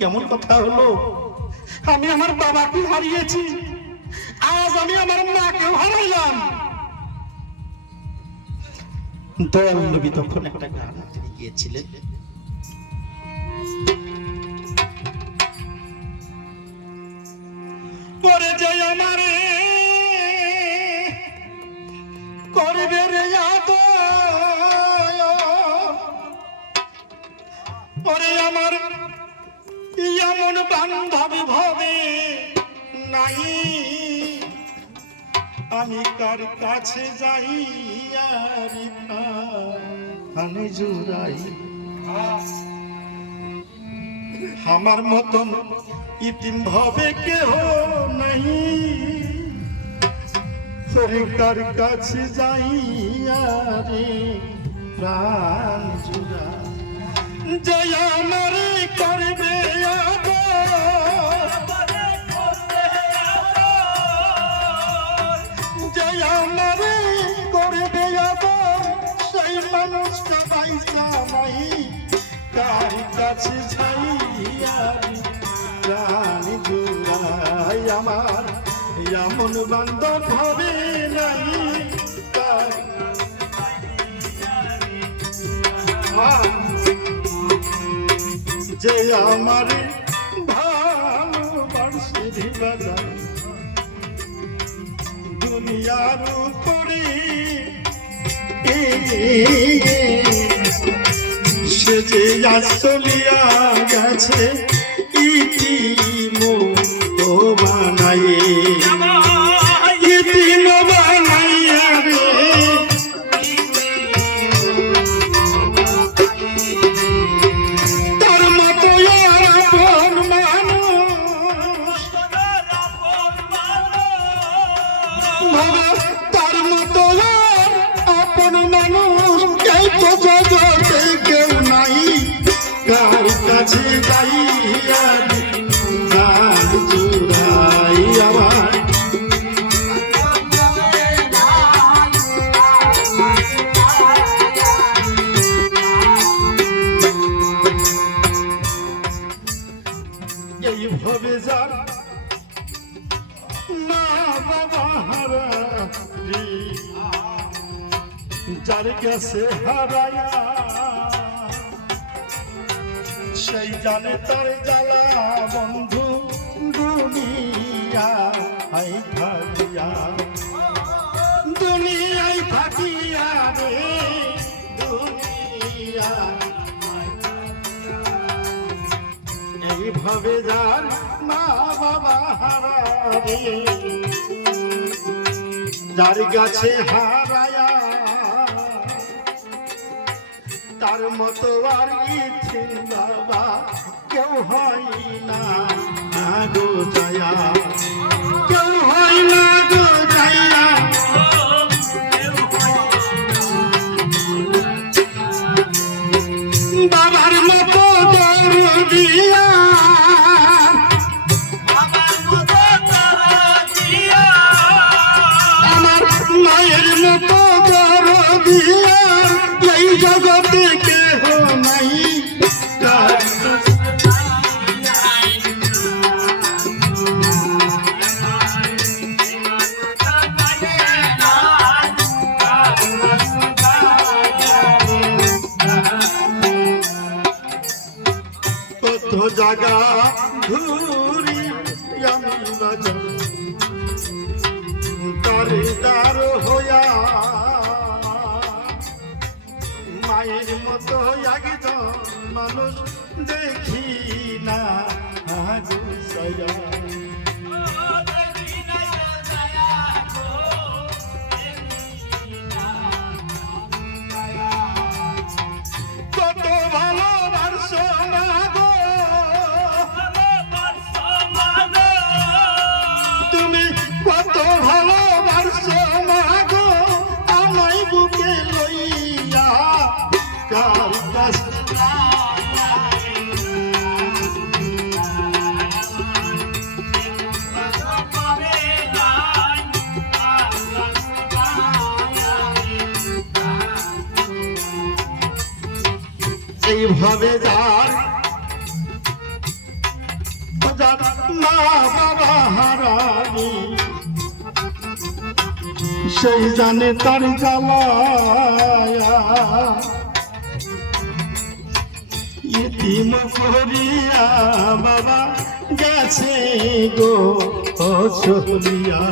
কেমন কথা হলো? আমি আমার বাবাকে হারিয়েছি। আজ আমি আমার মাকেও হারাইলাম। দয়াল নবী তখন একটা গান তিনি গিয়েছিলেন। করে যে আমারে, করবে রে আমার এমন বান্ধবী ভাবে নাই। আমি কার কাছে যাই আমি জুড়াই। আমার মতন ইতিম ভাবে কেহ নাই। সরকার কাছে যাই আরে প্রাণ জুড়াই। জয় আমার করবে জয় আমার করবে সেই মানুষটা পাইসা নাই। কার কাছে প্রাণ জুলাই আমার। এমন বান্ধব হবে নাই। কার যে আমার দুনিয়ার উপরে সে যে আসলিয়া গেছে ইতি গেছে হারায়া সেই জানে তার জ্বালা বন্ধু দুনিয়া হাই থাকিয়া। দুনিয়ায় থাকিয়া রে, দুনিয়া এইভাবে যার মা বাবা হারাবে, যার গাছে হারায়া তার মতো আর ইচ্ছে বাবা কেউ হয় না গো জয়া কেউ হয় না গো জয়া বাবার মতো আমার মায়ের মতো ঘুরি আমি বাজার তারে তার হইয়া মায়ের মতো একজন মানুষ দেখি না আজ সয়া এইভাবে যার। মা বাবা হারানি সেই জানে তার জ্বালায়া। ইতিম করিয়া বাবা গেছে গো চলিয়া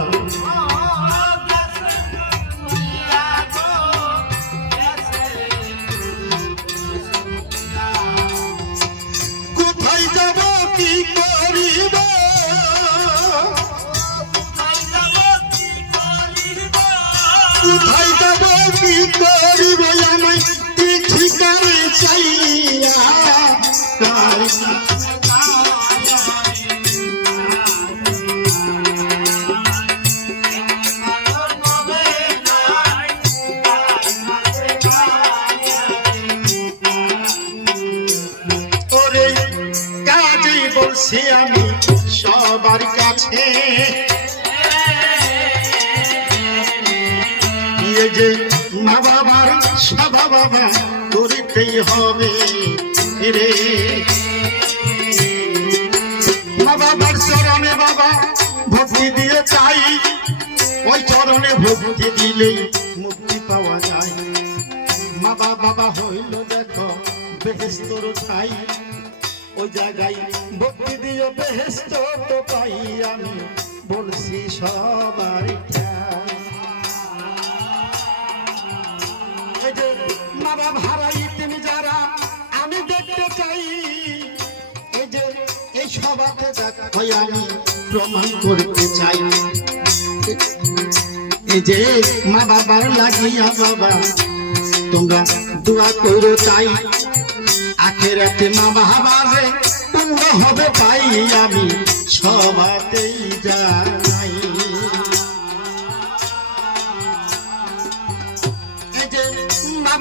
বলছি আমি সবার কাছে এই যে মা বাবার সভা বাবা করিতেই হবে। রে। মা বাবার চরণে বাবা ভক্তি দিয়ে চাই। ওই চরণে ভক্তি দিলেই মুক্তি পাওয়া যায়। মা বাবা হইল দেখো বেহেস্তর ঠাই। ওই জায়গায় ভক্তি দিয়ে বেহেস্ত তো পাই আমি। বলছি সবার ঠাই। এই যে মা বাবা হারাই তুমি যারা। আমি দেখতে চাই, এই যে, এই সবাতে আমি প্রমাণ করতে চাই। এই যে, মা বাবার লাগিয়া বাবা, তোমরা দোয়া করো তাই। আখেরাতে মা বাবারে পূর্ণ হবে পাই আমি সবাতেই জানাই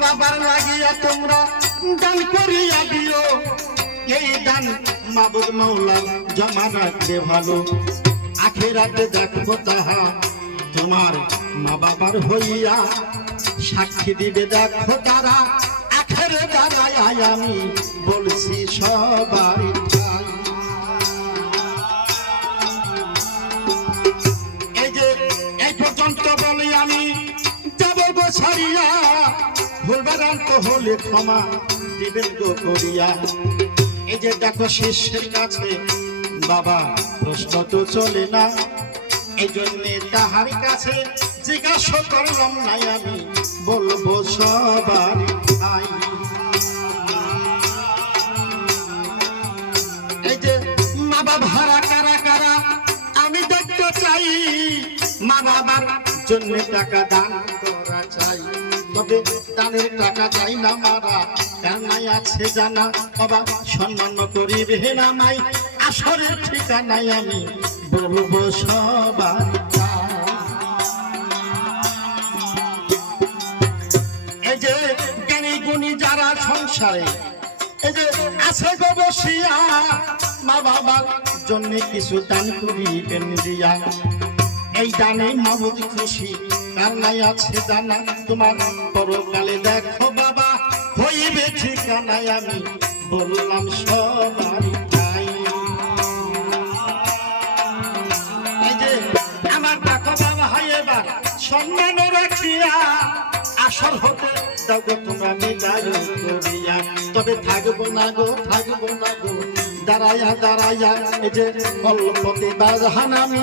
বাবার লাগিয়া তোমরা দান করিয়া দিও। এই দান মাবুদ মৌলা জমা রাখতে ভালো। আখেরাতে দেখব তাহা তোমার মা বাবার হইয়া। সাক্ষী দিবে দেখো তারা, আখেরে দাঁড়ায় আমি বলছি সবাই এই যে, এই পর্যন্ত বলি আমি, যাব গো ছাড়িয়া হলে ক্ষমা দিবেন গো করিয়া। এই যে দেখো শিষ্যের কাছে, বাবা, প্রশ্ন তো চলে না। এই জন্যে তাহার কাছে জিজ্ঞাসা করলাম, নাই আমি বলব সবার ভাই এই যে মা বাবা হারা কারা কারা, আমি দেখতে চাই। মা বাবার জন্য টাকা দান করা চাই। তবে দানের টাকা চাই না মারা। কারণাই আছে জানা। বাবা, সম্মান করিবে না মাই। আসরের ঠিকানাই আমি বলব সবার এই যে সংসারে, এই যে আছে গো বসিয়া, মা বাবার জন্য কিছু দান করিবেন দিয়া। এই দানে মাবুদ খুশি। নাই আছে জানা? তোমার পরকালে দেখো বাবা, হইবে ঠিকানায় আমি বললাম সবার আমার টাকা বাবা হয় এবার সম্মান রাখিয়া, আসর হতে দাও গো তোমরা করিয়া। তবে থাকব না গো, থাকব না গো, দাঁড়াইয়া দাঁড়াইয়া এই যে অল্পতে বাজহান আমি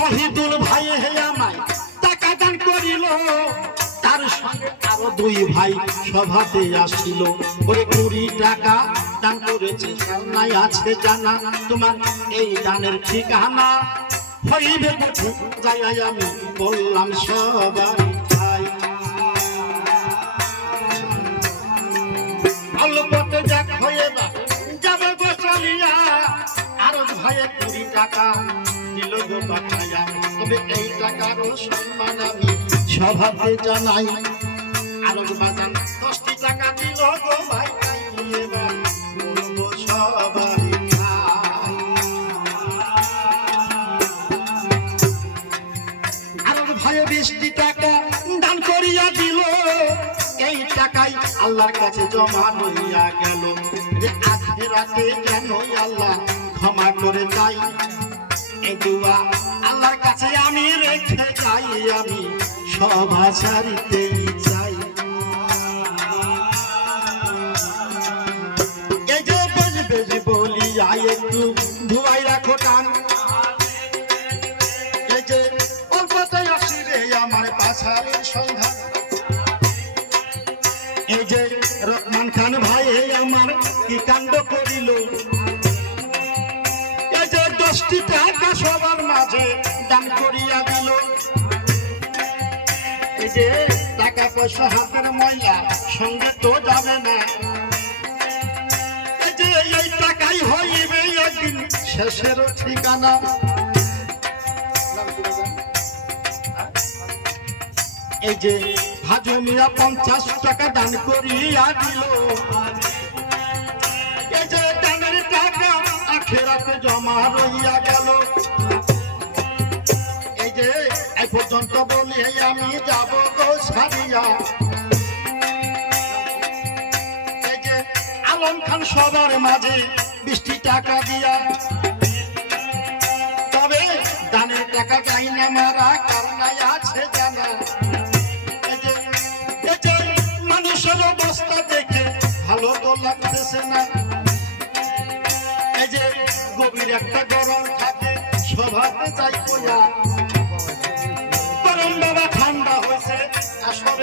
শহীদুল ভাই হে আমায়। টাকা দান করিল। তার সঙ্গে আরও দুই ভাই সভাতে আসিল। ওরে কুড়ি টাকা দান করেছে নাই আছে জানা। তোমার এই দানের ঠিকানা হইবে কোঠে যাই আমি বললাম, সবাই অল্পতে যাক হয়ে যাবে গোসালিয়া আর ভয়ে কুড়ি টাকা দিল গো পাঠাইয়া তবে স্বভাবে জানাই। আরও বাজান দশটি টাকা দিল গো দান করিয়া দিল। এই টাকাই আল্লাহর কাছে জমা হইয়া গেল। আখেরাতে কেন আল্লাহ ক্ষমা করে যাই দুয়া আল্লাহর কাছে আমি রেখে যাই, আমি সভা ছাড়িতেই চাই। এই যে বেজ বেজ বলি আই একটু ধুয়াই রাখো টান। এই যে অল্পতেই আসিবে আমার পাছারের সন্ধান সবার মাঝে দান করিয়া দিল। যে টাকা পয়সা হাতের ময়লা সঙ্গে তো যাবে না। যে এই টাকাই হইবে একদিন শেষেরও ঠিকানা। এই যে হাজু মিয়া পঞ্চাশ টাকা দান করিয়া দিল। এই যে দানের টাকা আখেরাতে জমা রইয়া গেল। পর্যন্ত বলি আমি যাব গো সারিয়া। আলম খান সবার মাঝে বৃষ্টি টাকা দিয়া। তবে দানের টাকা যাই না মারা কারণাই আছে জানা। মানুষের অবস্থা দেখে ভালো তো লাগতেছে না। এই যে গভীর একটা গরম থাকে স্বভাবে যাই কইয়া।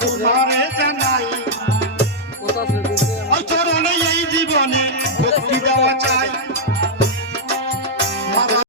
তোমারে জানাই। চরণে এই জীবনে ভক্তি দেওয়া চাই।